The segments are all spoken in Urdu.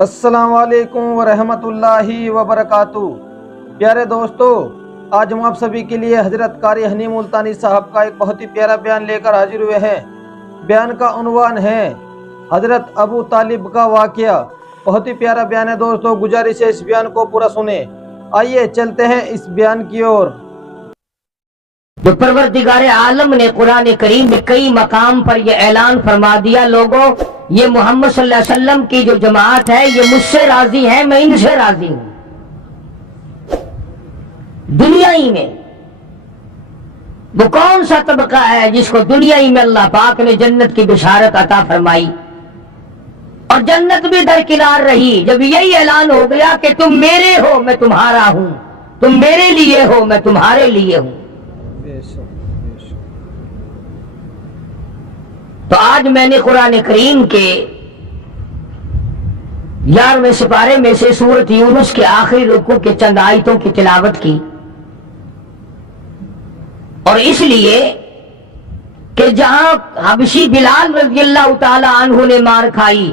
السلام علیکم ورحمۃ اللہ وبرکاتہ۔ پیارے دوستو، آج ہم آپ سبھی کے لیے حضرت قاری حنی ملتانی صاحب کا ایک بہت ہی پیارا بیان لے کر حاضر ہوئے ہیں۔ بیان کا عنوان ہے حضرت ابو طالب کا واقعہ۔ بہت ہی پیارا بیان ہے دوستو، گزارش ہے اس بیان کو پورا سنیں۔ آئیے چلتے ہیں اس بیان کی اور۔ جو پروردگار عالم نے قرآن کریم میں کئی مقام پر یہ اعلان فرما دیا، لوگوں یہ محمد صلی اللہ علیہ وسلم کی جو جماعت ہے یہ مجھ سے راضی ہے، میں ان سے راضی ہوں۔ دنیا ہی میں وہ کون سا طبقہ ہے جس کو دنیا ہی میں اللہ پاک نے جنت کی بشارت عطا فرمائی اور جنت بھی درکنار رہی جب یہی اعلان ہو گیا کہ تم میرے ہو میں تمہارا ہوں، تم میرے لیے ہو میں تمہارے لیے ہوں۔ تو آج میں نے قرآن کریم کے 11ویں سپارے میں سے سورۃ یونس کے آخری رکوع کے چند آیتوں کی تلاوت کی، اور اس لیے کہ جہاں حبشی بلال رضی اللہ تعالی عنہ نے مار کھائی،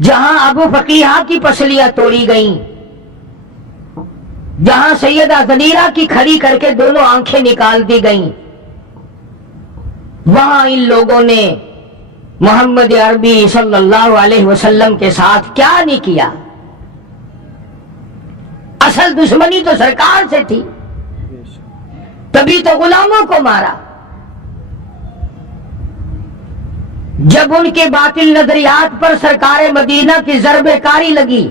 جہاں ابو فقیہہ کی پسلیاں توڑی گئیں، جہاں سیدہ زنیرہ کی کھڑی کر کے دونوں آنکھیں نکال دی گئیں، وہاں ان لوگوں نے محمد عربی صلی اللہ علیہ وسلم کے ساتھ کیا نہیں کیا۔ اصل دشمنی تو سرکار سے تھی، تبھی تو غلاموں کو مارا۔ جب ان کے باطل نظریات پر سرکار مدینہ کی ضرب کاری لگی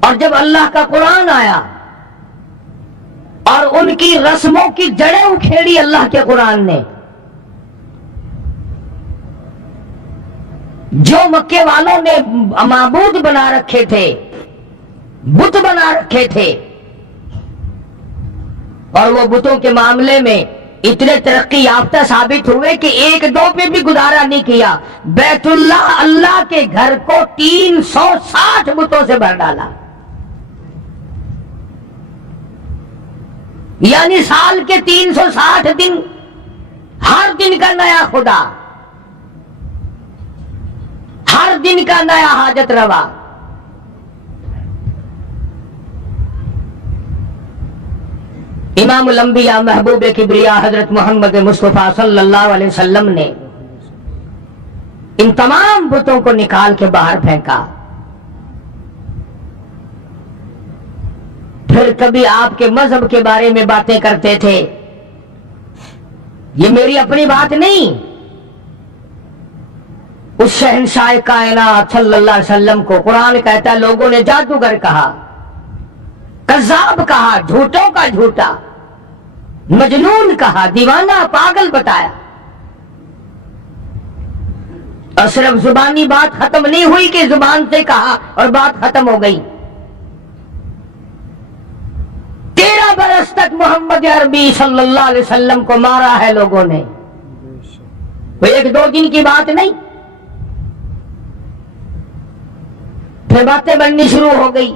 اور جب اللہ کا قرآن آیا اور ان کی رسموں کی جڑیں اکھیڑی اللہ کے قرآن نے، جو مکے والوں نے معبود بنا رکھے تھے، بت بنا رکھے تھے، اور وہ بتوں کے معاملے میں اتنے ترقی یافتہ ثابت ہوئے کہ ایک دو پہ بھی گزارا نہیں کیا، بیت اللہ کے گھر کو 360 بتوں سے بھر ڈالا، یعنی سال کے 360 دن ہر دن کا نیا خدا، ہر دن کا نیا حاجت روا۔ امام الانبیاء محبوب کبریا حضرت محمد مصطفیٰ صلی اللہ علیہ وسلم نے ان تمام بتوں کو نکال کے باہر پھینکا۔ پھر کبھی آپ کے مذہب کے بارے میں باتیں کرتے تھے، یہ میری اپنی بات نہیں، اس شہنشاہ کائنات صلی اللہ علیہ وسلم کو قرآن کہتا ہے لوگوں نے جادوگر کہا، کذاب کہا، جھوٹوں کا جھوٹا، مجنون کہا، دیوانہ، پاگل بتایا، اور صرف زبانی بات ختم نہیں ہوئی کہ زبان سے کہا اور بات ختم ہو گئی۔ 13 برس تک محمد عربی صلی اللہ علیہ وسلم کو مارا ہے لوگوں نے، وہ ایک دو دن کی بات نہیں۔ پھر باتیں بننی شروع ہو گئی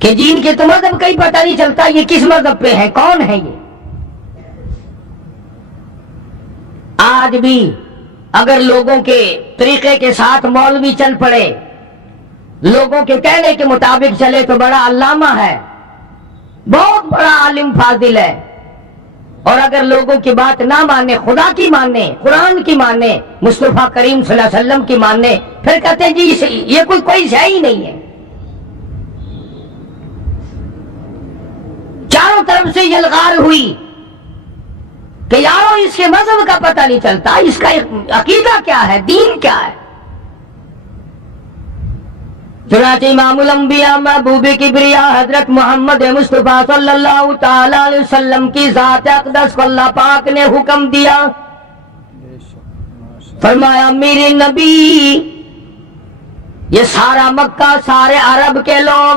کہ جن کے تو مذہب کا ہی پتہ نہیں چلتا یہ کس مذہب پہ ہے، کون ہے یہ۔ آج بھی اگر لوگوں کے طریقے کے ساتھ مولوی چل پڑے، لوگوں کے کہنے کے مطابق چلے تو بڑا علامہ ہے، بہت بڑا عالم فاضل ہے، اور اگر لوگوں کی بات نہ مانے، خدا کی مانے، قرآن کی مانے، مصطفیٰ کریم صلی اللہ علیہ وسلم کی مانے، پھر کہتے ہیں جی یہ کوئی شے ہی نہیں ہے۔ چاروں طرف سے یلغار ہوئی کہ یارو اس کے مذہب کا پتہ نہیں چلتا، اس کا عقیدہ کیا ہے، دین کیا ہے۔ چنانچہ امام الانبیاء محبوب کبریا حضرت محمد مصطفیٰ صلی اللہ تعالی علیہ وسلم کی ذات اقدس کو اللہ پاک نے حکم دیا، فرمایا میرے نبی، یہ سارا مکہ، سارے عرب کے لوگ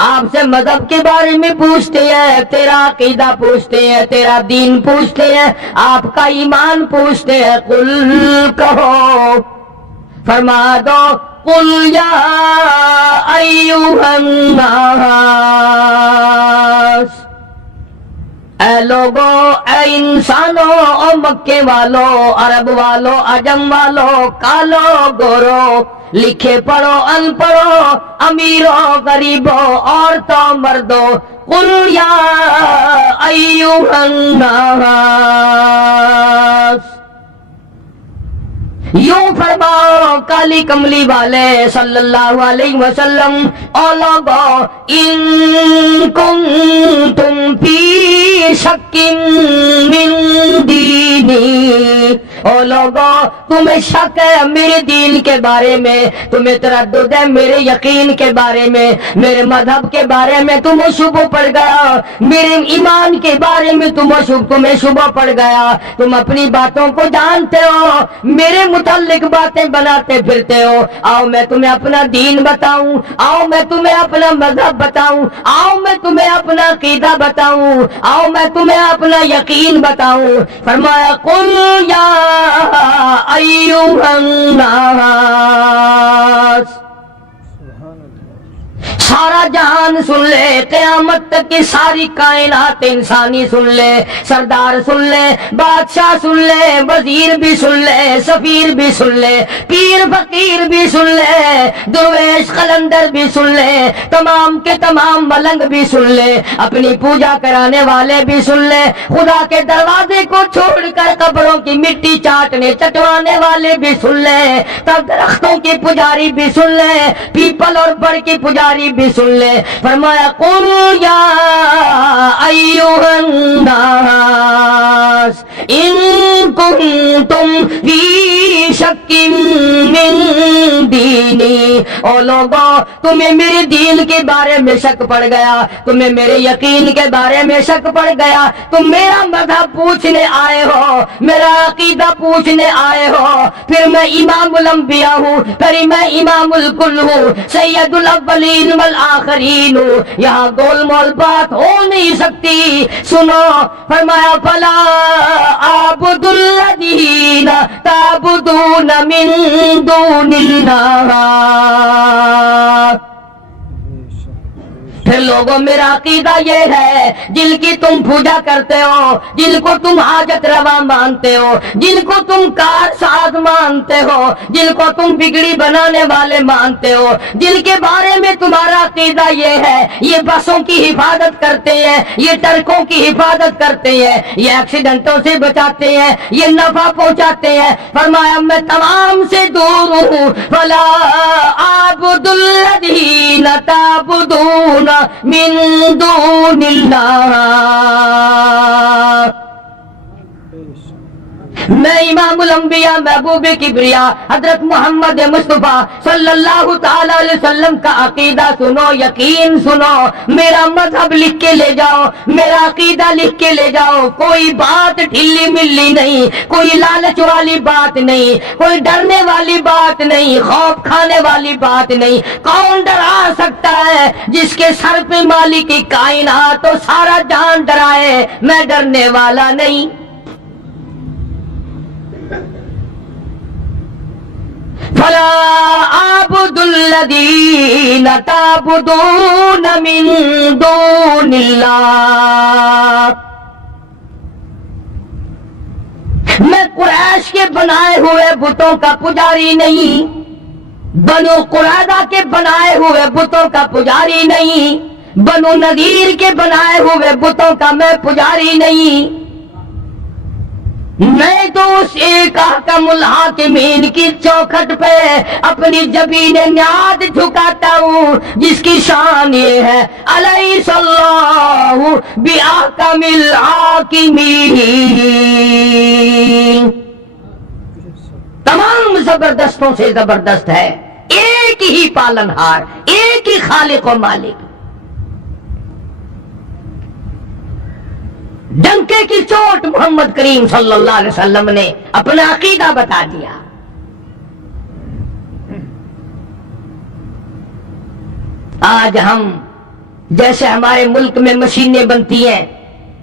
آپ سے مذہب کے بارے میں پوچھتے ہیں، تیرا عقیدہ پوچھتے ہیں، تیرا دین پوچھتے ہیں، آپ کا ایمان پوچھتے ہیں، قل کہو، فرما دو، قل یا ایھا الناس، اے لوگو، اے انسانوں، او مکے والو، عرب والو، عجم والو، کالو گورو، لکھے پڑھو ان پڑھو، امیروں غریبوں، عورتوں مردوں، قل یا ایھا الناس، یوں فرماؤ کالی کملی والے صلی اللہ علیہ وسلم، او لوگو، ان کنتم فی شک من دینی، او لوگو تمہیں شک ہے میرے دین کے بارے میں، تمہیں تردد ہے میرے یقین کے بارے میں، میرے مذہب کے بارے میں تمہیں شبہ پڑ گیا، میرے ایمان کے بارے میں تمہیں شبہ پڑ گیا، تم اپنی باتوں کو جانتے ہو، میرے متعلق باتیں بناتے پھرتے ہو، آؤ میں تمہیں اپنا دین بتاؤں، آؤ میں تمہیں اپنا مذہب بتاؤں، آؤ میں تمہیں اپنا عقیدہ بتاؤں، آؤ میں تمہیں اپنا یقین بتاؤں۔ فرمایا قل یا ایھا الناس، سارا جہان سن لے، قیامت تک کی ساری کائنات انسانی سن لے، سردار سن لے، بادشاہ سن لے، وزیر بھی سن لے، سفیر بھی سن لے، پیر فقیر بھی سن لے، درویش قلندر بھی سن لے، تمام کے تمام ملنگ بھی سن لے، اپنی پوجا کرانے والے بھی سن لے، خدا کے دروازے کو چھوڑ کر قبروں کی مٹی چٹوانے والے بھی سن لے، تب درختوں کے پجاری بھی سن لے، پیپل اور بڑ کی پجاری بھی سن لے۔ فرمایا قل یا ایھا الناس ان کنتم فی شک من دینی، او لوگو تمہیں میرے دین کے بارے میں شک پڑ گیا، تمہیں میرے یقین کے بارے میں شک پڑ گیا، تم میرا مذہب پوچھنے آئے ہو، میرا عقیدہ پوچھنے آئے ہو، پھر میں امام الانبیاء ہوں، پھر میں امام الکل ہوں، سید الاولین والآخرین ہوں، یہاں گول مول بات ہو نہیں سکتی۔ سنو، فرمایا فلا اعبد الذین تعبدون من دون اللہ، پھر لوگوں میرا عقیدہ یہ ہے، جن کی تم پوجا کرتے ہو، جن کو تم حاجت روا مانتے ہو، جن کو تم کار ساز مانتے ہو، جن کو تم بگڑی بنانے والے مانتے ہو، جن کے بارے میں تمہارا عقیدہ یہ ہے یہ بسوں کی حفاظت کرتے ہیں، یہ ٹرکوں کی حفاظت کرتے ہیں، یہ ایکسیڈنٹوں سے بچاتے ہیں، یہ نفع پہنچاتے ہیں، فرمایا میں تمام سے دور ہوں۔ فلا اعبد الذین تعبدون من دون اللہ، میں امام الانبیاء محبوب کبریا حضرت محمد مصطفیٰ صلی اللہ تعالی علیہ وسلم کا عقیدہ سنو، یقین سنو، میرا مذہب لکھ کے لے جاؤ، میرا عقیدہ لکھ کے لے جاؤ، کوئی بات ڈھیلی ملی نہیں، کوئی لالچ والی بات نہیں، کوئی ڈرنے والی بات نہیں، خوف کھانے والی بات نہیں۔ کون ڈرا سکتا ہے جس کے سر پہ مالک کی کائنات تو سارا جہان ڈرائے؟ میں ڈرنے والا نہیں۔ فلا اعبد الذین تعبدون من دون اللہ، میں قریش کے بنائے ہوئے بتوں کا پجاری نہیں، بنو قریظہ کے بنائے ہوئے بتوں کا پجاری نہیں، بنو نذیر کے بنائے ہوئے بتوں کا میں پجاری نہیں، میں تو اس ایک احکم الحاکمین کی چوکھٹ پہ اپنی جبین نیاد جھکاتا ہوں جس کی شان یہ ہے الیس اللہ باحکم الحاکمین، تمام زبردستوں سے زبردست ہے، ایک ہی پالنہار، ایک ہی خالق و مالک۔ ڈنکے کی چوٹ محمد کریم صلی اللہ علیہ وسلم نے اپنا عقیدہ بتا دیا۔ آج ہم جیسے ہمارے ملک میں مشینیں بنتی ہیں،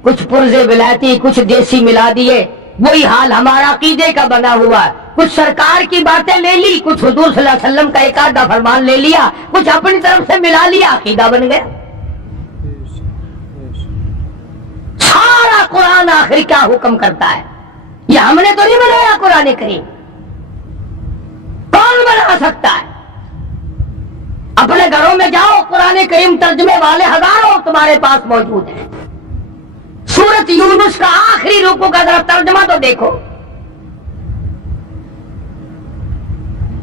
کچھ پرزے ولایتی کچھ دیسی ملا دیے، وہی حال ہمارا عقیدے کا بنا ہوا ہے، کچھ سرکار کی باتیں لے لی، کچھ حضور صلی اللہ علیہ وسلم کا ایک آدھا فرمان لے لیا، کچھ اپنی طرف سے ملا لیا، عقیدہ بن گیا۔ سارا قرآن آخر کیا حکم کرتا ہے؟ یہ ہم نے تو نہیں بنایا قرآن کریم، کون بنا سکتا ہے؟ اپنے گھروں میں جاؤ، قرآن کریم ترجمے والے ہزاروں تمہارے پاس موجود ہیں۔ سورۃ یونس کا آخری رکوع کا ذرا ترجمہ تو دیکھو۔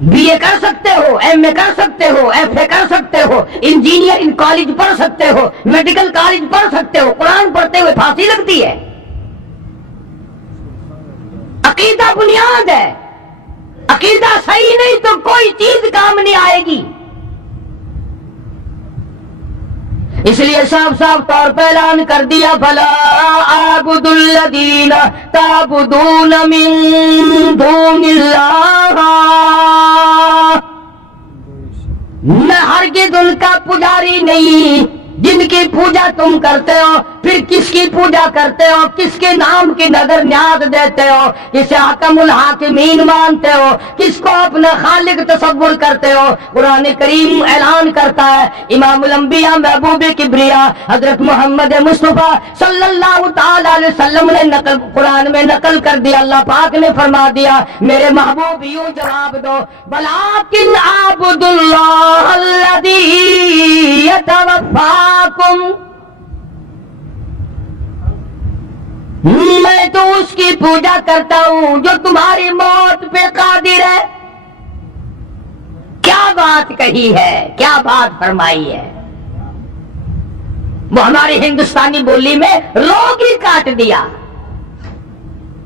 بی اے کر سکتے ہو، ایم اے کر سکتے ہو، ایف اے کر سکتے ہو، انجینئرنگ کالج پڑھ سکتے ہو، میڈیکل کالج پڑھ سکتے ہو، قرآن پڑھتے ہوئے پھانسی لگتی ہے۔ عقیدہ بنیاد ہے، عقیدہ صحیح نہیں تو کوئی چیز کام نہیں آئے گی۔ اس لیے صاف صاف طور پہ اعلان کر دیا، فلا اعبد الذین تعبدون من دون اللہ، میں ہرگز ان کا پجاری نہیں جن کی پوجا تم کرتے ہو۔ پھر کس کی پوجا کرتے ہو؟ کس کے نام کی نظر نیاز دیتے ہو؟ کسے حکم الحاکمین مانتے ہو؟ کس کو اپنا خالق تصور کرتے ہو؟ قرآن کریم اعلان کرتا ہے، امام الانبیاء محبوب کبریا حضرت محمد مصطفیٰ صلی اللہ تعالی علیہ وسلم نے نقل قرآن میں نقل کر دیا، اللہ پاک نے فرما دیا، میرے محبوب یوں جواب دو، بلاکن اعبد اللہ الذی یتوفاکم، میں تو اس کی پوجا کرتا ہوں جو تمہاری موت پہ قادر ہے۔ کیا بات کہی ہے، کیا بات فرمائی ہے! وہ ہماری ہندوستانی بولی میں لوگ ہی کاٹ دیا،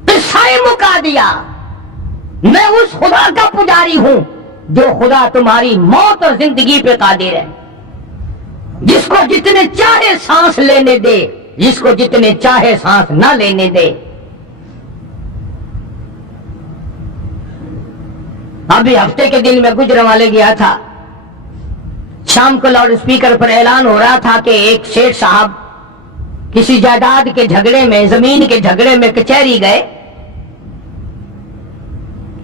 قصہ ہی مکا دیا۔ میں اس خدا کا پجاری ہوں جو خدا تمہاری موت اور زندگی پہ قادر ہے، جس کو جتنے چاہے سانس لینے دے، جس کو جتنے چاہے سانس نہ لینے دے۔ ابھی ہفتے کے دن میں گجرانوالے گیا تھا، شام کو لاؤڈ اسپیکر پر اعلان ہو رہا تھا کہ ایک شیخ صاحب کسی جائیداد کے جھگڑے میں، زمین کے جھگڑے میں کچہری گئے،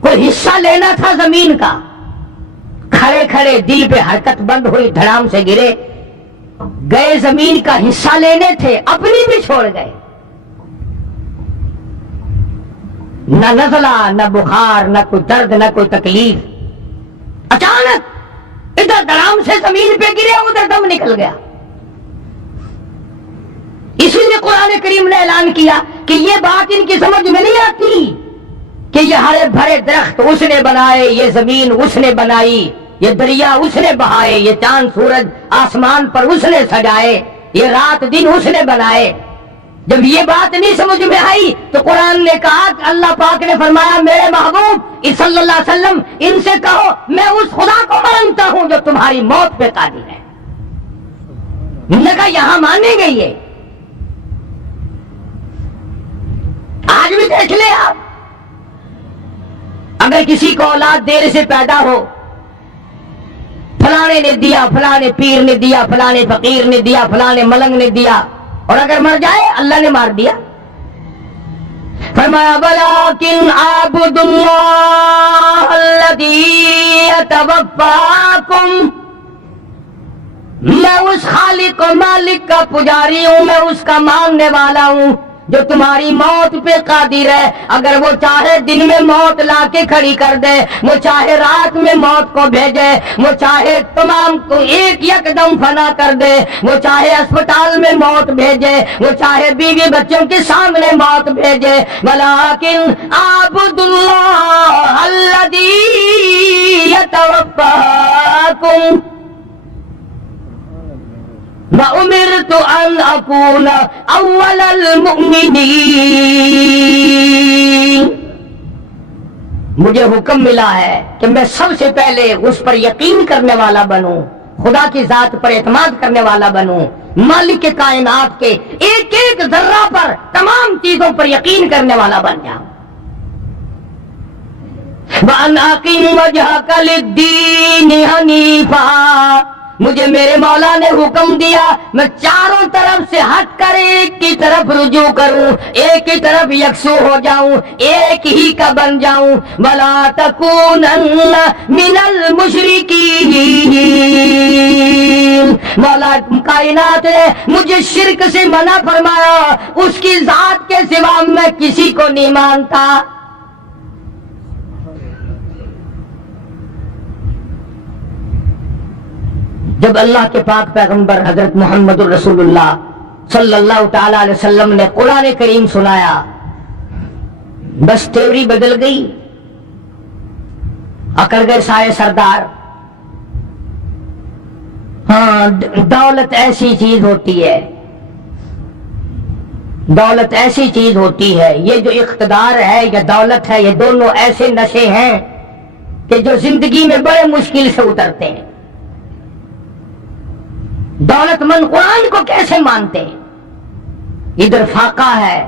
کوئی حصہ لینا تھا زمین کا، کھڑے کھڑے دل پہ حرکت بند ہوئی، دھڑام سے گرے، گئے زمین کا حصہ لینے تھے، اپنی بھی چھوڑ گئے۔ نہ نزلہ، نہ بخار، نہ کوئی درد، نہ کوئی تکلیف، اچانک ادھر دھڑام سے زمین پہ گرے، ادھر دم نکل گیا۔ اسی لیے قرآن کریم نے اعلان کیا کہ یہ بات ان کی سمجھ میں نہیں آتی کہ یہ ہرے بھرے درخت اس نے بنائے، یہ زمین اس نے بنائی، یہ دریا اس نے بہائے، یہ چاند سورج آسمان پر اس نے سجائے، یہ رات دن اس نے بنائے۔ جب یہ بات نہیں سمجھ میں آئی تو قرآن نے کہا کہ اللہ پاک نے فرمایا، میرے محبوب صلی اللہ علیہ وسلم ان سے کہو میں اس خدا کو مانتا ہوں جو تمہاری موت پہ قادر ہے۔ انہوں نے کہا یہاں مانیں گے یہ؟ آج بھی دیکھ لیں آپ، اگر کسی کو اولاد دیر سے پیدا ہو، فلانے نے دیا، فلانے پیر نے دیا، فلانے فقیر نے دیا، فلانے ملنگ نے دیا، اور اگر مر جائے اللہ نے مار دیا۔ فرمایا بلاکن اعبد اللہ الذی یتوفاکم، میں اس خالق و مالک کا پجاری ہوں، میں اس کا ماننے والا ہوں جو تمہاری موت پہ قادر ہے۔ اگر وہ چاہے دن میں موت لا کے کھڑی کر دے، وہ چاہے رات میں موت کو بھیجے، وہ چاہے تمام کو ایک یکدم فنا کر دے، وہ چاہے اسپتال میں موت بھیجے، وہ چاہے بیوی بچوں کے سامنے موت بھیجے، ولیکن اعبد اللہ الذی یتوفاکم وَأُمِرْتُ أَنْ أَكُونَ أَوَّلَ الْمُؤْمِنِينَ، مجھے حکم ملا ہے کہ میں سب سے پہلے اس پر یقین کرنے والا بنوں، خدا کی ذات پر اعتماد کرنے والا بنوں، مالک کے کائنات کے ایک ایک ذرہ پر، تمام چیزوں پر یقین کرنے والا بن جاؤں۔ وَأَنْ أَقِمْ وَجْهَكَ لِلدِّينِ حَنِيفًا مجھے میرے مولا نے حکم دیا میں چاروں طرف سے ہٹ کر ایک کی طرف رجوع کروں، ایک کی طرف یکسو ہو جاؤں، ایک ہی کا بن جاؤں. وَلَا تَكُونَنَّ مِنَ الْمُشْرِكِينَ. مولا کائنات نے مجھے شرک سے منع فرمایا، اس کی ذات کے سوا میں کسی کو نہیں مانتا. جب اللہ کے پاک پیغمبر حضرت محمد الرسول اللہ صلی اللہ تعالی علیہ وسلم نے قرآن کریم سنایا، بس تیوری بدل گئی، اکڑ گئے سارے سردار. ہاں، دولت ایسی چیز ہوتی ہے، دولت ایسی چیز ہوتی ہے، یہ جو اقتدار ہے یا دولت ہے، یہ دونوں ایسے نشے ہیں کہ جو زندگی میں بڑے مشکل سے اترتے ہیں. دولت مند قرآن کو کیسے مانتے ہیں؟ ادھر فاقہ ہے،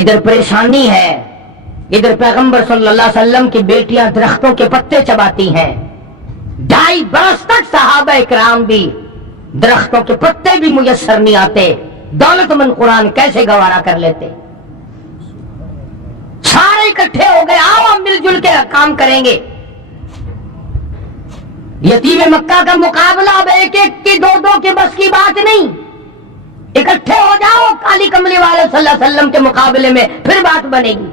ادھر پریشانی ہے، ادھر پیغمبر صلی اللہ علیہ وسلم کی بیٹیاں درختوں کے پتے چباتی ہیں. 2.5 برس تک صحابہ اکرام بھی درختوں کے پتے بھی میسر نہیں آتے، دولت مند قرآن کیسے گوارا کر لیتے؟ سارے اکٹھے ہو گئے، آؤ ہم مل جل کے کام کریں گے. یتیم مکہ کا مقابلہ اب ایک ایک کی دو کے بس کی بات نہیں، اکٹھے ہو جاؤ کالی کملی والے صلی اللہ علیہ وسلم کے مقابلے میں، پھر بات بنے گی.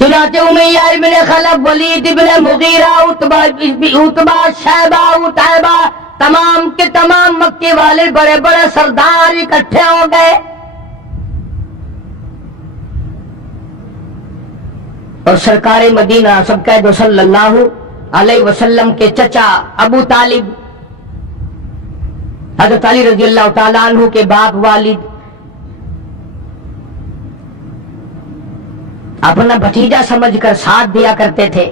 چنانچہ امیہ ابن خلف، ولید ابن مغیرہ، عتبہ، شیبہ، عتیبہ، تمام کے تمام مکے والے بڑے بڑے سردار اکٹھے ہو گئے. اور سرکار مدینہ سب کہہ دو صلی اللہ علیہ وسلم کے چچا ابو طالب، حضرت علی رضی اللہ تعالیٰ عنہ کے باپ والد، اپنا بھتیجا سمجھ کر ساتھ دیا کرتے تھے.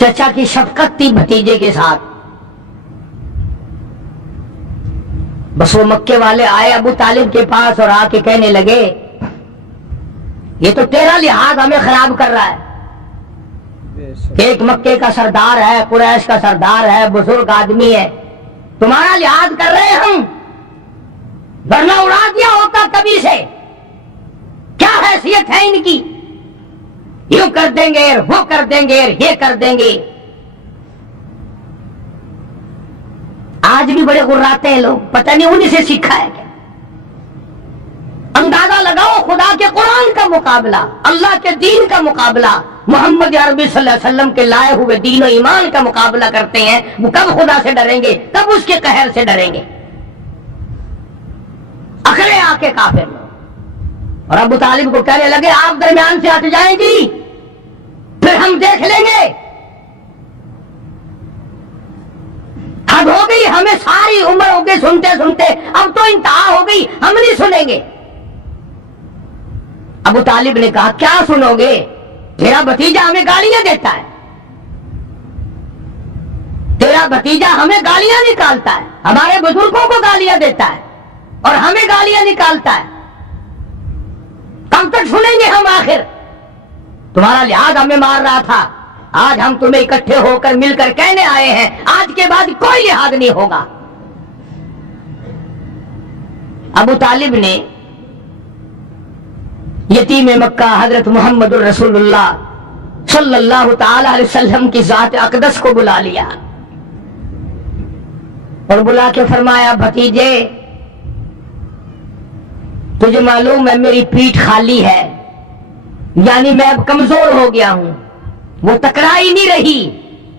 چچا کی شفقت تھی بھتیجے کے ساتھ. بس وہ مکے والے آئے ابو طالب کے پاس اور آ کے کہنے لگے یہ تو تیرا لحاظ ہمیں خراب کر رہا ہے، ایک مکے کا سردار ہے، قریش کا سردار ہے، بزرگ آدمی ہے، تمہارا لحاظ کر رہے ہیں ہم، ورنہ اڑا دیا ہوتا کبھی سے. کیا حیثیت ہے ان کی، یوں کر دیں گے وہ کر دیں گے یہ کر دیں گے. آج بھی بڑے غراتے ہیں لوگ، پتہ نہیں انہیں سے سیکھا ہے کیا. اندازہ لگاؤ، خدا کے قرآن کا مقابلہ، اللہ کے دین کا مقابلہ، محمد عربی صلی اللہ علیہ وسلم کے لائے ہوئے دین و ایمان کا مقابلہ کرتے ہیں. وہ کب خدا سے ڈریں گے، کب اس کے قہر سے ڈریں گے؟ اکھڑے آ کے کافر لوگ. اور ابو طالب کو کہنے لگے آپ درمیان سے ہٹ جائیں گی پھر ہم دیکھ لیں گے. حد ہو گئی، ہمیں ساری عمر ہو گئی سنتے سنتے، اب تو انتہا ہو گئی، ہم نہیں سنیں گے. ابو طالب نے کہا کیا سنو گے، تیرا بھتیجا ہمیں گالیاں دیتا ہے، تیرا بھتیجا ہمیں گالیاں نکالتا ہے، ہمارے بزرگوں کو گالیاں دیتا ہے اور ہمیں گالیاں نکالتا ہے. کب تک سنیں گے ہم؟ آخر تمہارا لحاظ ہمیں مار رہا تھا، آج ہم تمہیں اکٹھے ہو کر مل کر کہنے آئے ہیں آج کے بعد کوئی لحاظ نہیں ہوگا. ابو طالب نے یتیم مکہ حضرت محمد الرسول اللہ صلی اللہ تعالی علیہ وسلم کی ذات اقدس کو بلا لیا اور بلا کے فرمایا بھتیجے تجھے معلوم ہے میری پیٹھ خالی ہے، یعنی میں اب کمزور ہو گیا ہوں، وہ تکرائی نہیں رہی،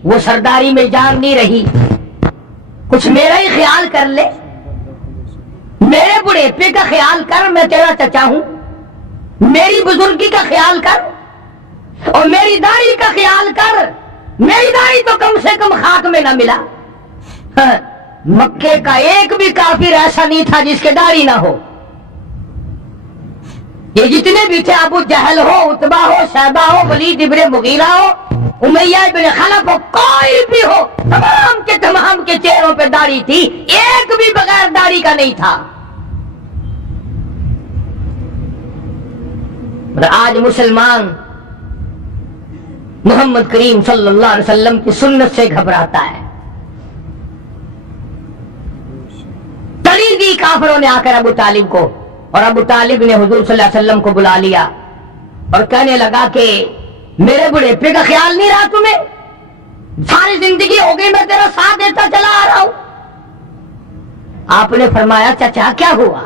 وہ سرداری میں جان نہیں رہی، کچھ میرا ہی خیال کر لے، میرے بڑھیپے کا خیال کر، میں تیرا چچا ہوں، میری بزرگی کا خیال کر اور میری داڑھی کا خیال کر. میری داڑھی تو کم سے کم خاک میں نہ ملا. مکے کا ایک بھی کافر ایسا نہیں تھا جس کے داڑھی نہ ہو. یہ جتنے بھی تھے، ابو جہل ہو، عتبہ ہو، شیبہ ہو، ولید ابن مغیرہ ہو، امیہ ابن خلف ہو، کوئی بھی ہو، تمام کے چہروں پہ داڑھی تھی، ایک بھی بغیر داڑھی کا نہیں تھا. آج مسلمان محمد کریم صلی اللہ علیہ وسلم کی سنت سے گھبراتا ہے. کلیدی کافروں نے آ کر ابو طالب کو، اور ابو طالب نے حضور صلی اللہ علیہ وسلم کو بلا لیا اور کہنے لگا کہ میرے بڑھاپے کا خیال نہیں رہا تمہیں؟ ساری زندگی ہو گئی میں تیرا ساتھ دیتا چلا آ رہا ہوں. آپ نے فرمایا چچا کیا ہوا،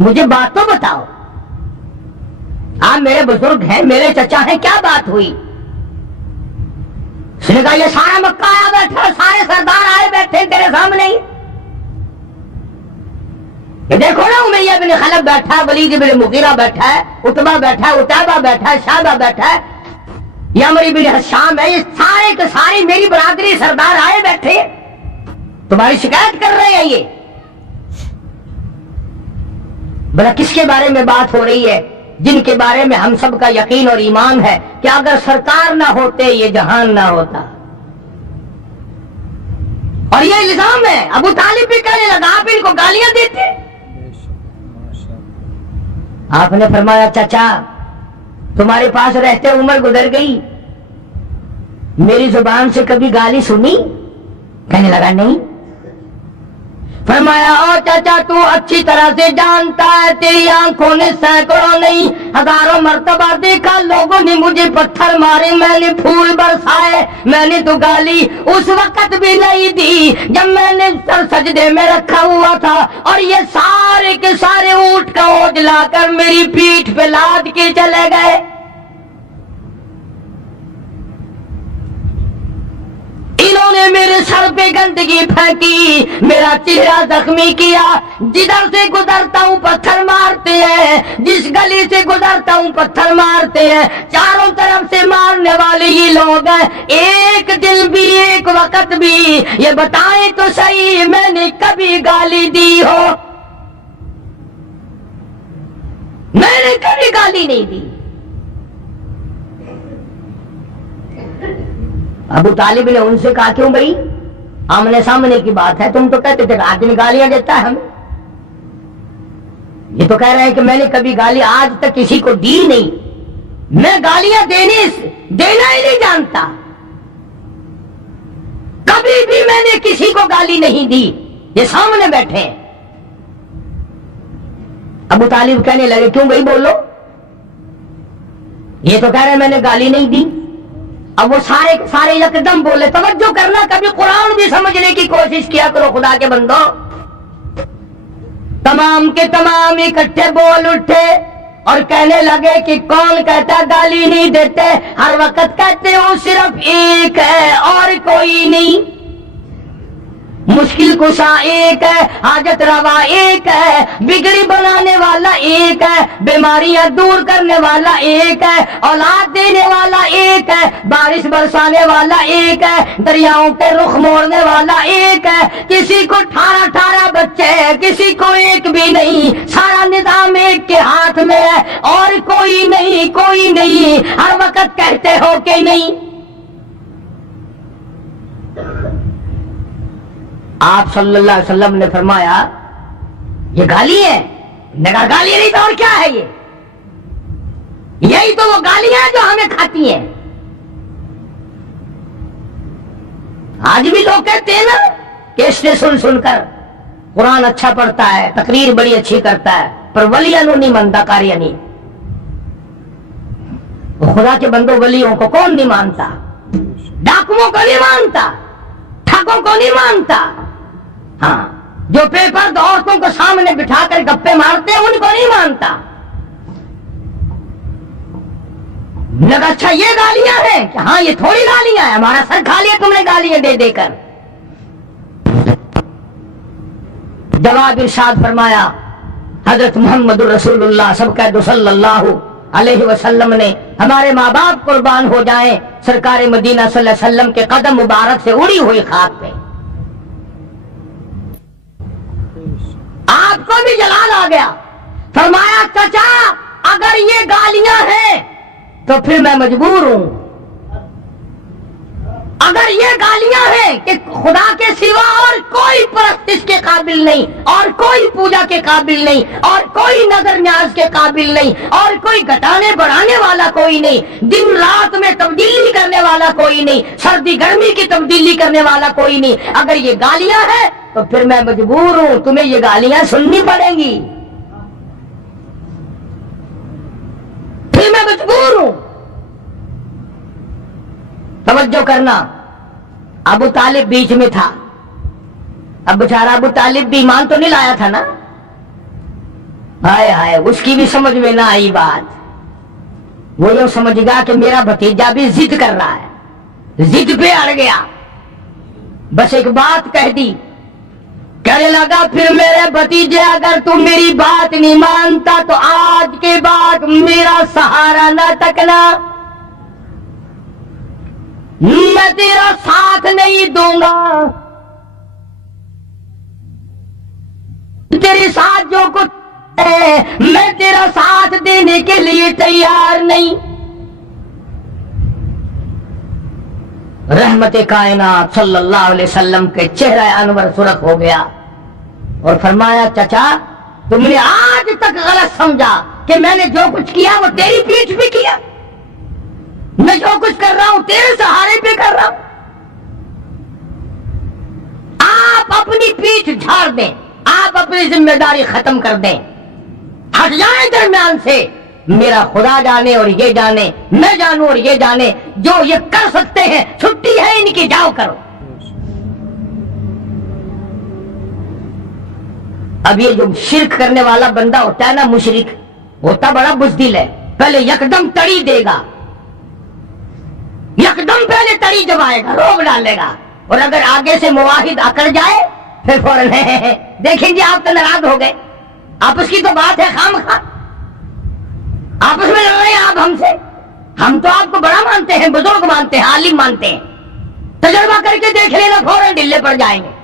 مجھے بات تو بتاؤ، آپ میرے بزرگ ہیں، میرے چچا ہیں، کیا بات ہوئی؟ اس نے کہا یہ سارا مکہ آیا بیٹھا، سارے سردار آئے بیٹھے تیرے سامنے ہی. یہ دیکھو نا امیہ بن خلف بیٹھا ہے، ولید بن مغیرہ بیٹھا ہے، عتبہ بیٹھا ہے، عتیبہ بیٹھا ہے، شیبہ بیٹھا ہے، یامری بن حشام ہے، یہ سارے کے سارے میری برادری سردار آئے بیٹھے، تمہاری شکایت کر رہے ہیں. یہ بلا کس کے بارے میں بات ہو رہی ہے؟ جن کے بارے میں ہم سب کا یقین اور ایمان ہے کہ اگر سرکار نہ ہوتے یہ جہان نہ ہوتا. اور یہ الزام ہے. ابو طالب بھی کہنے لگا آپ ان کو گالیاں دیتے. آپ نے فرمایا چچا تمہارے پاس رہتے عمر گزر گئی، میری زبان سے کبھی گالی سنی؟ کہنے لگا نہیں. فرمایا او چچا تو اچھی طرح سے جانتا ہے تیری آنکھوں نے سینکڑوں نہیں ہزاروں مرتبہ دیکھا، لوگوں نے مجھے پتھر مارے، میں نے پھول برسائے، میں نے تو گالی اس وقت بھی نہیں دی جب میں نے سر سجدے میں رکھا ہوا تھا، اور یہ سارے کے سارے اونٹ کا اوج لا کر میری پیٹھ پہ لاد کے چلے گئے. انہوں نے میرے سر پہ گندگی پھینکی، میرا چہرہ زخمی کیا، جدھر سے گزرتا ہوں پتھر مارتے ہیں، جس گلی سے گزرتا ہوں پتھر مارتے ہیں، چاروں طرف سے مارنے والے ہی لوگ ہیں. ایک دن بھی ایک وقت بھی یہ بتائیں تو صحیح میں نے کبھی گالی دی ہو؟ میں نے کبھی گالی نہیں دی. ابو طالب نے ان سے کہا کیوں بھائی، آمنے سامنے کی بات ہے، تم تو کہتے تھے آدمی گالیاں دیتا ہے ہمیں، یہ تو کہہ رہے ہیں کہ میں نے کبھی گالی آج تک کسی کو دی نہیں، میں گالیاں دینا ہی نہیں جانتا، کبھی بھی میں نے کسی کو گالی نہیں دی. یہ سامنے بیٹھے ہیں. ابو طالب کہنے لگے کیوں بھائی بولو، یہ تو کہہ رہے ہیں میں نے گالی نہیں دی. اب وہ سارے یکدم بولے. توجہ کرنا، کبھی قرآن بھی سمجھنے کی کوشش کیا کرو خدا کے بندو. تمام کے تمام اکٹھے بول اٹھے اور کہنے لگے کہ کون کہتا گالی نہیں دیتے، ہر وقت کہتے ہو صرف ایک ہے اور کوئی نہیں، مشکل کشا ایک ہے، حاجت روا ایک ہے، بگڑی بنانے والا ایک ہے، بیماریاں دور کرنے والا ایک ہے، اولاد دینے والا ایک ہے، بارش برسانے والا ایک ہے، دریاؤں کے رخ موڑنے والا ایک ہے. کسی کو 18 بچے ہیں، کسی کو ایک بھی نہیں، سارا نظام ایک کے ہاتھ میں ہے اور کوئی نہیں، کوئی نہیں. ہر وقت کہتے ہو کہ نہیں. آپ صلی اللہ علیہ وسلم نے فرمایا یہ گالی ہے؟ گالی نہیں تو اور کیا ہے؟ یہی تو وہ گالیاں ہیں جو ہمیں کھاتی ہیں. آج بھی لوگ کہتے ہیں نا کہ اس نے سن کر قرآن اچھا پڑھتا ہے، تقریر بڑی اچھی کرتا ہے، پر ولیاں نو نہیں مانتا، کاریاں نہیں. خدا کے بندوں ولیوں کو کون نہیں مانتا؟ ڈاکوؤں کو نہیں مانتا، ٹھگوں کو نہیں مانتا، ہاں جو پیپر عورتوں کو سامنے بٹھا کر گپے مارتے ہیں ان کو نہیں مانتا. لگا اچھا یہ گالیاں ہیں کہ ہاں یہ تھوڑی گالیاں ہیں، ہمارا سر کھا لیا تم نے گالیاں دے دے کر. جواب ارشاد فرمایا حضرت محمد رسول اللہ سب کہہ دو صلی اللہ علیہ وسلم نے، ہمارے ماں باپ قربان ہو جائیں، سرکار مدینہ صلی اللہ علیہ وسلم کے قدم مبارک سے اڑی ہوئی خاک پہ آپ کو بھی جلال آ گیا. فرمایا چچا اگر یہ گالیاں ہیں تو پھر میں مجبور ہوں، اگر یہ گالیاں ہیں کہ خدا کے سوا اور کوئی پرستش کے قابل نہیں، اور کوئی پوجا کے قابل نہیں، اور کوئی نظر نیاز کے قابل نہیں، اور کوئی گھٹانے بڑھانے والا کوئی نہیں، دن رات میں تبدیلی کرنے والا کوئی نہیں، سردی گرمی کی تبدیلی کرنے والا کوئی نہیں، اگر یہ گالیاں ہیں تو پھر میں مجبور ہوں، تمہیں یہ گالیاں سننی پڑیں گی، پھر میں مجبور ہوں۔ توجہ کرنا، ابو طالب بیچ میں تھا، اب بیچارہ ابو طالب بھی ایمان تو نہیں لایا تھا نا، ہائے ہائے، اس کی بھی سمجھ میں نہ آئی بات، وہ یوں سمجھ گا کہ میرا بھتیجا بھی ضد کر رہا ہے، ضد پہ اڑ گیا، بس ایک بات کہہ دی، کہنے لگا پھر میرے بھتیجے اگر تم میری بات نہیں مانتا تو آج کے بعد میرا سہارا نہ تکنا، میں تیرا ساتھ نہیں دوں گا، تیرے ساتھ جو کچھ ہے میں تیرا ساتھ دینے کے لیے تیار نہیں۔ رحمت کائنات صلی اللہ علیہ وسلم کے چہرہ انور سرخ ہو گیا اور فرمایا چچا تم نے آج تک غلط سمجھا کہ میں نے جو کچھ کیا وہ تیری پیٹھ پہ کیا، میں جو کچھ کر رہا ہوں تیرے سہارے پہ کر رہا ہوں، آپ اپنی پیٹھ جھاڑ دیں، آپ اپنی ذمہ داری ختم کر دیں، ہٹ جائیں درمیان سے، میرا خدا جانے اور یہ جانے، میں جانوں اور یہ جانے، جو یہ کر سکتے ہیں چھٹی ہے ان کی، جاؤ کرو۔ اب یہ جو شرک کرنے والا بندہ ہوتا ہے نا، مشرک ہوتا بڑا بزدل ہے، پہلے یکدم تڑی دے گا، یکدم پہلے تڑی جمائے گا، روک ڈالے گا، اور اگر آگے سے موحد اکڑ جائے پھر فوراً دیکھیں جی آپ تو ناراض ہو گئے، آپس کی تو بات ہے خام خواہ، آپس میں لڑ رہے ہیں آپ ہم سے، ہم تو آپ کو بڑا مانتے ہیں، بزرگ مانتے ہیں، عالم مانتے ہیں، تجربہ کر کے دیکھ لینا فوراً ڈھلے پڑ جائیں گے۔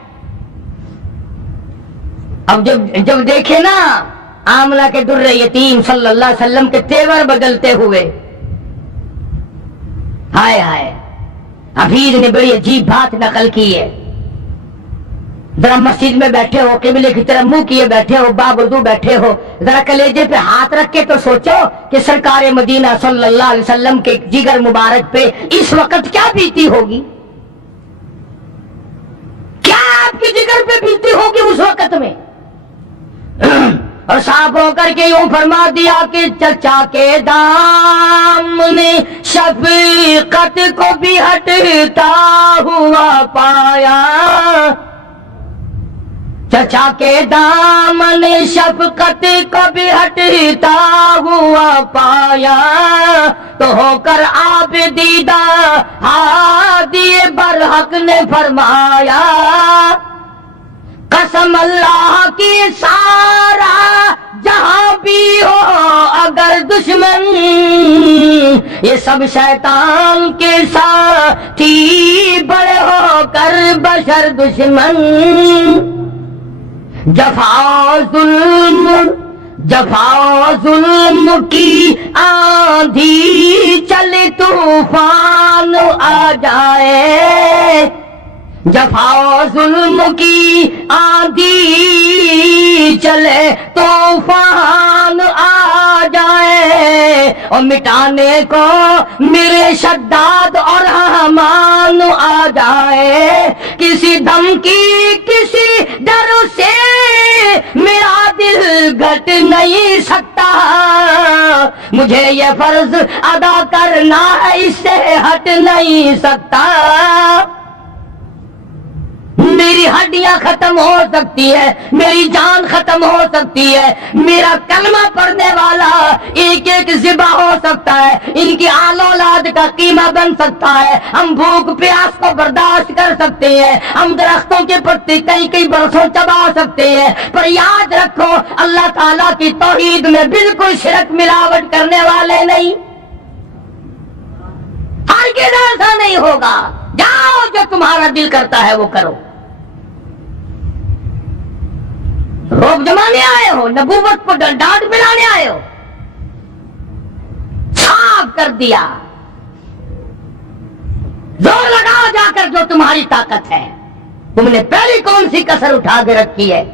اب جب دیکھے نا آملہ کے در یتیم صلی اللہ علیہ وسلم کے تیور بدلتے ہوئے، ہائے ہائے، حفیظ نے بڑی عجیب بات نقل کی ہے، ذرا مسجد میں بیٹھے ہو، قبلے کی طرف منہ کیے بیٹھے ہو، بابردو بیٹھے ہو، ذرا کلیجے پہ ہاتھ رکھ کے تو سوچو کہ سرکار مدینہ صلی اللہ علیہ وسلم کے جگر مبارک پہ اس وقت کیا بیتی ہوگی، کیا آپ کے جگر پہ بیتی ہوگی اس وقت میں، اور صاف ہو کر کے یوں فرما دیا کہ چچا کے دامن شفقت کو بھی ہٹتا ہوا پایا، چچا کے دامن شفقت کو بھی ہٹتا ہوا پایا، تو ہو کر آپ دیدہ ہادی برحق نے فرمایا، قسم اللہ کی سارا جہاں بھی ہو اگر دشمن، یہ سب شیطان کے ساتھی بڑے ہو کر بشر دشمن، جفا ظلم کی آندھی چلے طوفان آ جائے، جفا ظلم کی آندھی چلے طوفان آ جائے، اور مٹانے کو میرے شداد اور حمان آ جائے، کسی دھمکی کسی ڈر سے میرا دل گھٹ نہیں سکتا، مجھے یہ فرض ادا کرنا ہے اس سے ہٹ نہیں سکتا، میری ہڈیاں ختم ہو سکتی ہے، میری جان ختم ہو سکتی ہے، میرا کلمہ پڑھنے والا ایک ایک ذبح ہو سکتا ہے، ان کی آل اولاد کا قیمہ بن سکتا ہے، ہم بھوک پیاس کو برداشت کر سکتے ہیں، ہم درختوں کے پتے کئی برسوں چبا سکتے ہیں، پر یاد رکھو اللہ تعالیٰ کی توحید میں بالکل شرک ملاوٹ کرنے والے نہیں، ہرگز ایسا نہیں ہوگا، جاؤ جو تمہارا دل کرتا ہے وہ کرو، روب جمانے آئے ہو، نبوت کو ڈانٹ ملانے آئے ہو، صاف کر دیا، زور لگاؤ جا کر جو تمہاری طاقت ہے، تم نے پہلی کون سی کسر اٹھا کے رکھی ہے؟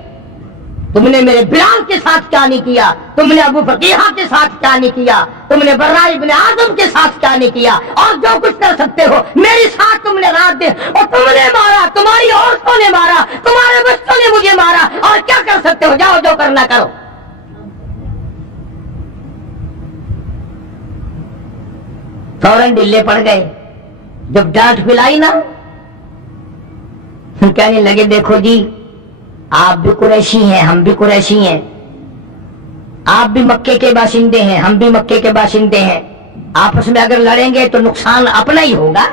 تم نے میرے بلال کے ساتھ کیا نہیں کیا؟ تم نے ابو فقیہہ کے ساتھ کیا نہیں کیا؟ تم نے برا ابن اعظم کے ساتھ کیا نہیں کیا؟ اور جو کچھ کر سکتے ہو میری ساتھ تم نے رات دن، اور تم نے مارا، تمہاری عورتوں نے مارا، تمہارے بچوں نے مجھے مارا، اور کیا کر سکتے ہو؟ جاؤ جو کرنا کرو۔ فوراً ڈلے پڑ گئے۔ جب ڈانٹ پلائی نا، کہنے لگے دیکھو جی، آپ بھی قریشی ہیں، ہم بھی قریشی ہیں، آپ بھی مکے کے باشندے ہیں، ہم بھی مکے کے باشندے ہیں، آپس میں اگر لڑیں گے تو نقصان اپنا ہی ہوگا۔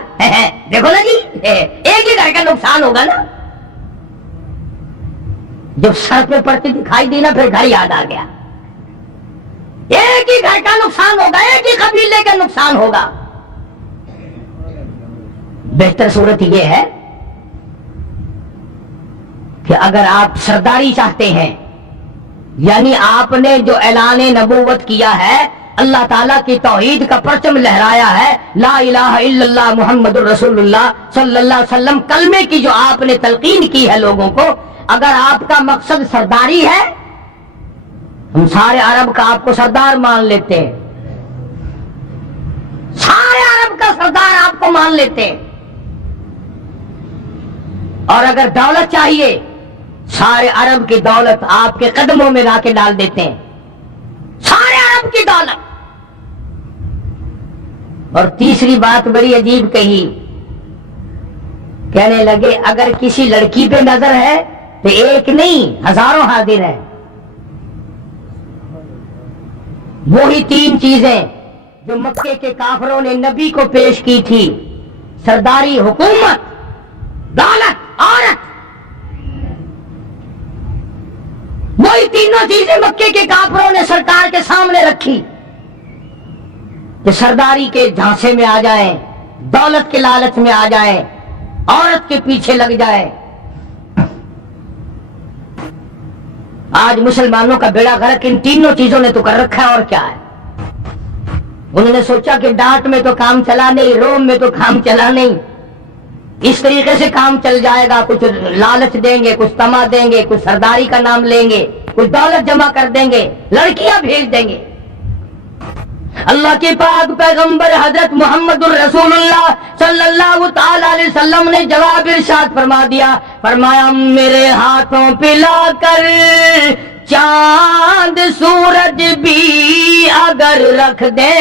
دیکھو نا جی، ایک ہی گھر کا نقصان ہوگا نا۔ جب سر پہ پڑتی دکھائی دی نا، پھر گھر یاد آ گیا۔ ایک ہی گھر کا نقصان ہوگا، ایک ہی قبیلے کا نقصان ہوگا۔ بہتر صورت یہ ہے کہ اگر آپ سرداری چاہتے ہیں، یعنی آپ نے جو اعلان نبوت کیا ہے، اللہ تعالیٰ کی توحید کا پرچم لہرایا ہے، لا الہ الا اللہ محمد الرسول اللہ صلی اللہ علیہ وسلم، کلمے کی جو آپ نے تلقین کی ہے لوگوں کو، اگر آپ کا مقصد سرداری ہے، ہم سارے عرب کا آپ کو سردار مان لیتے ہیں، سارے عرب کا سردار آپ کو مان لیتے ہیں، اور اگر دولت چاہیے، سارے عرب کی دولت آپ کے قدموں میں لا کے ڈال دیتے ہیں، سارے عرب کی دولت۔ اور تیسری بات بڑی عجیب کہی، کہنے لگے اگر کسی لڑکی پہ نظر ہے تو ایک نہیں ہزاروں حاضر ہیں۔ وہی تین چیزیں جو مکے کے کافروں نے نبی کو پیش کی تھی، سرداری، حکومت، دولت، عورت، وہی تینوں چیزیں مکے کے کافروں نے سرکار کے سامنے رکھی کہ سرداری کے جھانسے میں آ جائیں، دولت کے لالچ میں آ جائیں، عورت کے پیچھے لگ جائیں۔ آج مسلمانوں کا بیڑا غرق ان تینوں چیزوں نے تو کر رکھا ہے، اور کیا ہے؟ انہوں نے سوچا کہ ڈانٹ میں تو کام چلا نہیں، روم میں تو کام چلا نہیں، اس طریقے سے کام چل جائے گا، کچھ لالچ دیں گے، کچھ تما دیں گے، کچھ سرداری کا نام لیں گے، کچھ دولت جمع کر دیں گے، لڑکیاں بھیج دیں گے۔ اللہ کے پاک پیغمبر حضرت محمد الرسول اللہ صلی اللہ تعالی علیہ وسلم نے جواب ارشاد فرما دیا، فرمایا میرے ہاتھوں پہ لا کر چاند سورج بھی اگر رکھ دے،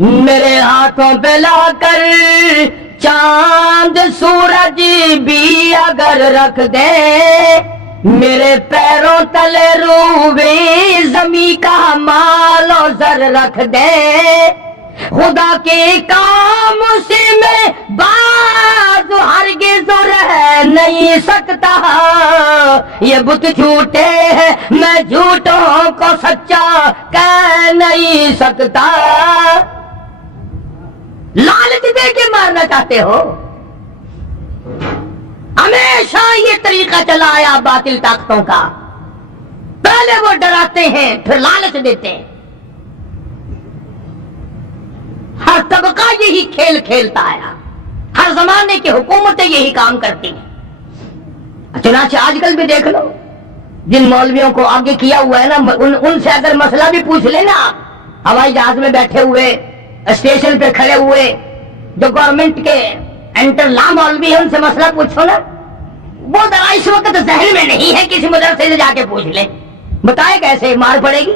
میرے ہاتھوں پہ لا کر چاند سورج بھی اگر رکھ دے، میرے پیروں تلے روبے زمین کا مال و زر رکھ دے، خدا کے کام سے میں باز ہرگز رہ نہیں سکتا، یہ بت جھوٹے ہیں میں جھوٹوں کو سچا کہہ نہیں سکتا۔ لالچ دے کے مارنا چاہتے ہو؟ ہمیشہ یہ طریقہ چلا آیا باطل طاقتوں کا، پہلے وہ ڈراتے ہیں پھر لالچ دیتے ہیں۔ ہر طبقہ یہی کھیل کھیلتا آیا، ہر زمانے کی حکومتیں یہی کام کرتی ہیں۔ چنانچہ آج کل بھی دیکھ لو، جن مولویوں کو آگے کیا ہوا ہے نا، ان سے اگر مسئلہ بھی پوچھ لینا، ہوائی جہاز میں بیٹھے ہوئے، اسٹیشن پہ کھڑے ہوئے، جو گورنمنٹ کے انٹر لا مولوی ہے، ان سے مسئلہ پوچھو نا، وہ ذرا اس وقت ذہن میں نہیں ہے، کسی مدرسے سے جا کے پوچھ لیں، بتائے کیسے مار پڑے گی۔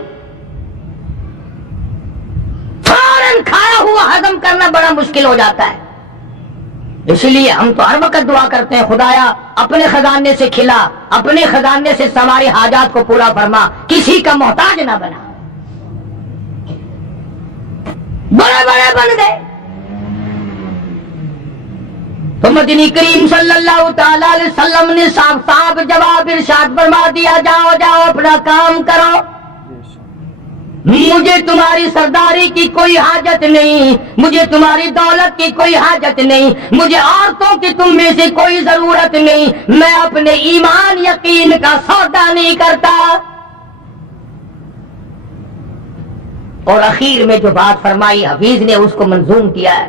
فوراً کھایا ہوا ہضم کرنا بڑا مشکل ہو جاتا ہے۔ اسی لیے ہم تو ہر وقت دعا کرتے ہیں، خدایا اپنے خزانے سے کھلا، اپنے خزانے سے ہماری حاجات کو پورا فرما، کسی کا محتاج نہ بنا۔ بڑے بڑے بن گئے تو مدنی کریم صلی اللہ تعالی علیہ وسلم نے صاف صاف جواب ارشاد فرما دیا، جاؤ جاؤ اپنا کام کرو، مجھے تمہاری سرداری کی کوئی حاجت نہیں، مجھے تمہاری دولت کی کوئی حاجت نہیں، مجھے عورتوں کی تم میں سے کوئی ضرورت نہیں، میں اپنے ایمان یقین کا سودا نہیں کرتا۔ اور اخیر میں جو بات فرمائی، حفیظ نے اس کو منظوم کیا ہے،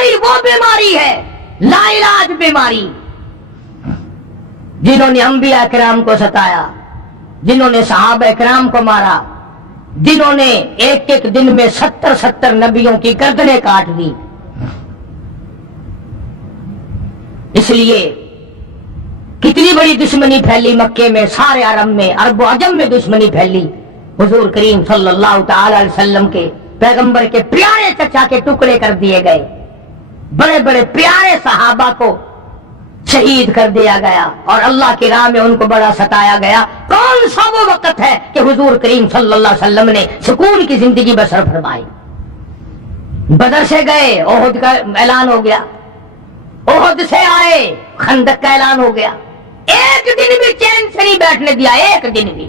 بیماری وہ بیماری ہے لا علاج بیماری، جنہوں نے انبیاء کرام کو ستایا، جنہوں نے صحابہ کرام کو مارا، جنہوں نے ایک ایک دن میں 70 نبیوں کی گردنیں کاٹ دی۔ اس لیے کتنی بڑی دشمنی پھیلی مکے میں، سارے عرب میں، عرب و عجم میں دشمنی پھیلی۔ حضور کریم صلی اللہ تعالی علیہ وسلم کے پیغمبر کے پیارے چچا کے ٹکڑے کر دیے گئے، بڑے بڑے پیارے صحابہ کو شہید کر دیا گیا، اور اللہ کی راہ میں ان کو بڑا ستایا گیا۔ کون سا وہ وقت ہے کہ حضور کریم صلی اللہ علیہ وسلم نے سکون کی زندگی بسر فرمائی؟ بدر سے گئے، احد کا اعلان ہو گیا، احد سے آئے، خندق کا اعلان ہو گیا، ایک دن بھی چین سے نہیں بیٹھنے دیا، ایک دن بھی۔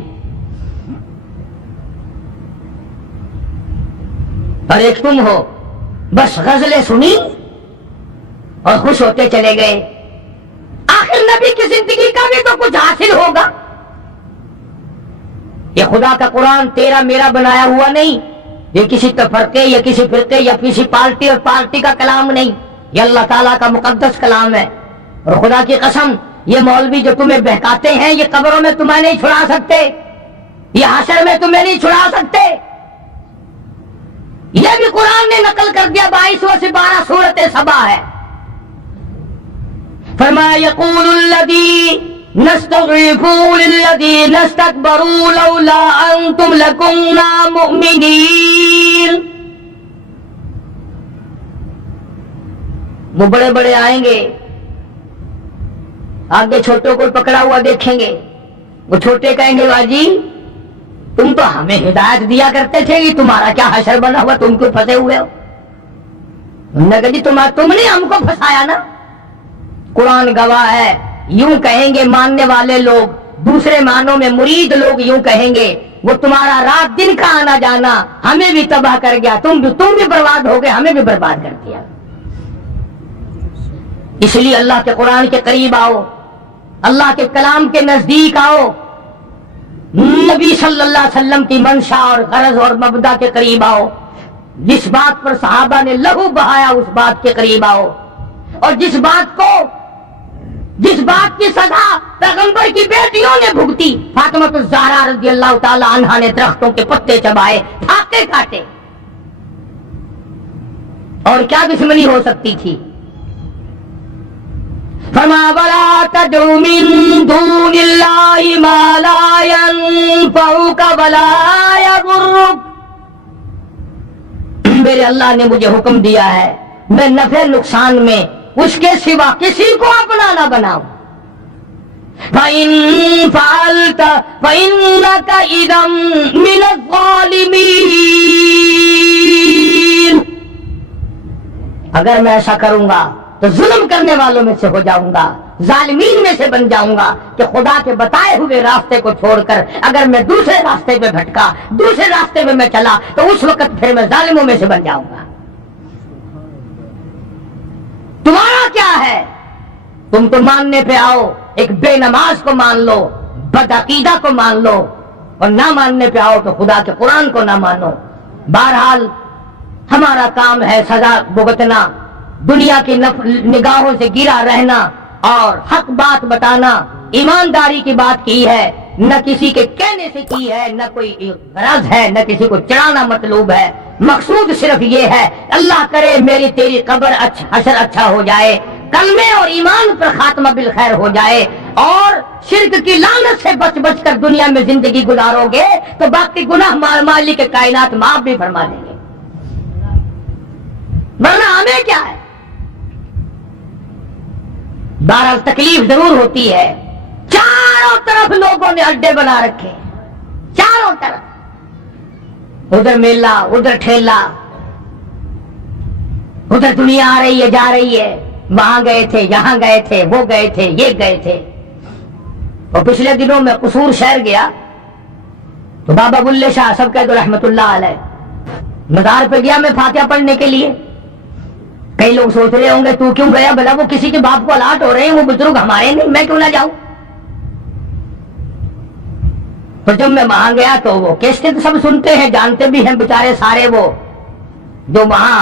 اور ایک تم ہو، بس غزلیں سنی اور خوش ہوتے چلے گئے۔ آخر نبی کی زندگی کا بھی تو کچھ حاصل ہوگا۔ یہ خدا کا قرآن تیرا میرا بنایا ہوا نہیں، یہ کسی تفرقے یا کسی فرقے یا کسی پارٹی اور پارٹی کا کلام نہیں، یہ اللہ تعالیٰ کا مقدس کلام ہے۔ اور خدا کی قسم، یہ مولوی جو تمہیں بہکاتے ہیں، یہ قبروں میں تمہیں نہیں چھڑا سکتے، یہ حشر میں تمہیں نہیں چھڑا سکتے۔ یہ بھی قرآن نے نقل کر دیا، 22 سے 12 سورت سبا ہے۔ فرمایا یقول الذی نستضعفوا للذین استکبروا لولا انتم لکنا مؤمنین۔ وہ بڑے بڑے آئیں گے، آگے چھوٹوں کو پکڑا ہوا دیکھیں گے، وہ چھوٹے کہیں گے واجی تم تو ہمیں ہدایت دیا کرتے تھے، یہ تمہارا کیا حشر بنا ہوا، تم کیوں پھنسے ہوئے ہو؟ انہوں نے کہا جی تم نے ہم کو پھنسایا نا۔ قرآن گواہ ہے، یوں کہیں گے ماننے والے لوگ، دوسرے معنوں میں مرید لوگ یوں کہیں گے وہ تمہارا رات دن کا آنا جانا ہمیں بھی تباہ کر گیا، تم بھی برباد ہو گئے، ہمیں بھی برباد کر دیا۔ اس لیے اللہ کے قرآن کے قریب آؤ، اللہ کے کلام کے نزدیک آؤ، نبی صلی اللہ علیہ وسلم کی منشا اور غرض اور مبدا کے قریب آؤ، جس بات پر صحابہ نے لہو بہایا اس بات کے قریب آؤ، اور جس بات کی سزا پیغمبر کی بیٹیوں نے بھگتی، فاطمہ الزہرا رضی اللہ تعالی عنہا نے درختوں کے پتے چبائے، پھاقے کاٹے، اور کیا دشمنی ہو سکتی تھی؟ فما ولا تدعو من دون اللہ ما لا ينفعك ولا يضرك۔ میرے اللہ نے مجھے حکم دیا ہے میں نفع نقصان میں اس کے سوا کسی کو اپنا نہ بناؤں۔ فَإِن فَعَلْتَ فَإِنَّكَ إِذًا مِنَ الظَّالِمِينَ۔ اگر میں ایسا کروں گا تو ظلم کرنے والوں میں سے ہو جاؤں گا، ظالمین میں سے بن جاؤں گا، کہ خدا کے بتائے ہوئے راستے کو چھوڑ کر اگر میں دوسرے راستے پہ بھٹکا، دوسرے راستے پہ میں چلا تو اس وقت پھر میں ظالموں میں سے بن جاؤں گا۔ تمہارا کیا ہے؟ تم تو ماننے پہ آؤ، ایک بے نماز کو مان لو، بدعقیدہ کو مان لو، اور نہ ماننے پہ آؤ تو خدا کے قرآن کو نہ مانو۔ بہرحال ہمارا کام ہے سزا بھگتنا، دنیا کی نگاہوں سے گرا رہنا اور حق بات بتانا، ایمانداری کی بات کی ہے، نہ کسی کے کہنے سے کی ہے، نہ کوئی غرض ہے، نہ کسی کو چڑھانا مطلوب ہے۔ مقصود صرف یہ ہے اللہ کرے میری تیری قبر حشر اچھا ہو جائے، کلمے اور ایمان پر خاتمہ بالخیر ہو جائے، اور شرک کی لعنت سے بچ بچ کر دنیا میں زندگی گزارو گے تو باقی گناہ مالک کائنات معاف بھی فرما دیں گے، ورنہ ہمیں کیا ہے؟ بہرحال تکلیف ضرور ہوتی ہے، چاروں طرف لوگوں نے اڈے بنا رکھے، چاروں طرف، ادھر میلہ، ادھر ٹھیلا، ادھر دنیا آ رہی ہے جا رہی ہے، وہاں گئے تھے، یہاں گئے تھے، وہ گئے تھے، یہ گئے تھے۔ اور پچھلے دنوں میں قصور شہر گیا تو بابا بلے شاہ سب کہہ دو رحمت اللہ علیہ، مزار پہ گیا میں فاتحہ پڑھنے کے لیے۔ کئی لوگ سوچ رہے ہوں گے تو کیوں گیا، بھلا وہ کسی کے باپ کو الاٹ ہو رہے ہیں، وہ بزرگ ہمارے نہیں، میں کیوں نہ جاؤں؟ تو جب میں وہاں گیا تو وہ کیسٹ سب سنتے ہیں، جانتے بھی ہیں بیچارے سارے وہ جو وہاں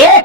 1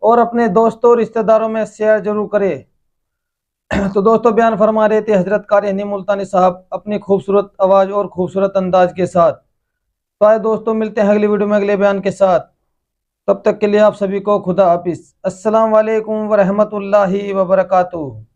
اور اپنے دوستوں رشتہ داروں میں شیئر ضرور کرے۔ تو دوستوں بیان فرما رہے تھے حضرت قاری حنی ملتانی صاحب اپنی خوبصورت آواز اور خوبصورت انداز کے ساتھ۔ تو آئے دوستوں ملتے ہیں اگلی ویڈیو میں اگلے بیان کے ساتھ، تب تک کے لیے آپ سبھی کو خدا حافظ۔ السلام علیکم ورحمۃ اللہ وبرکاتہ۔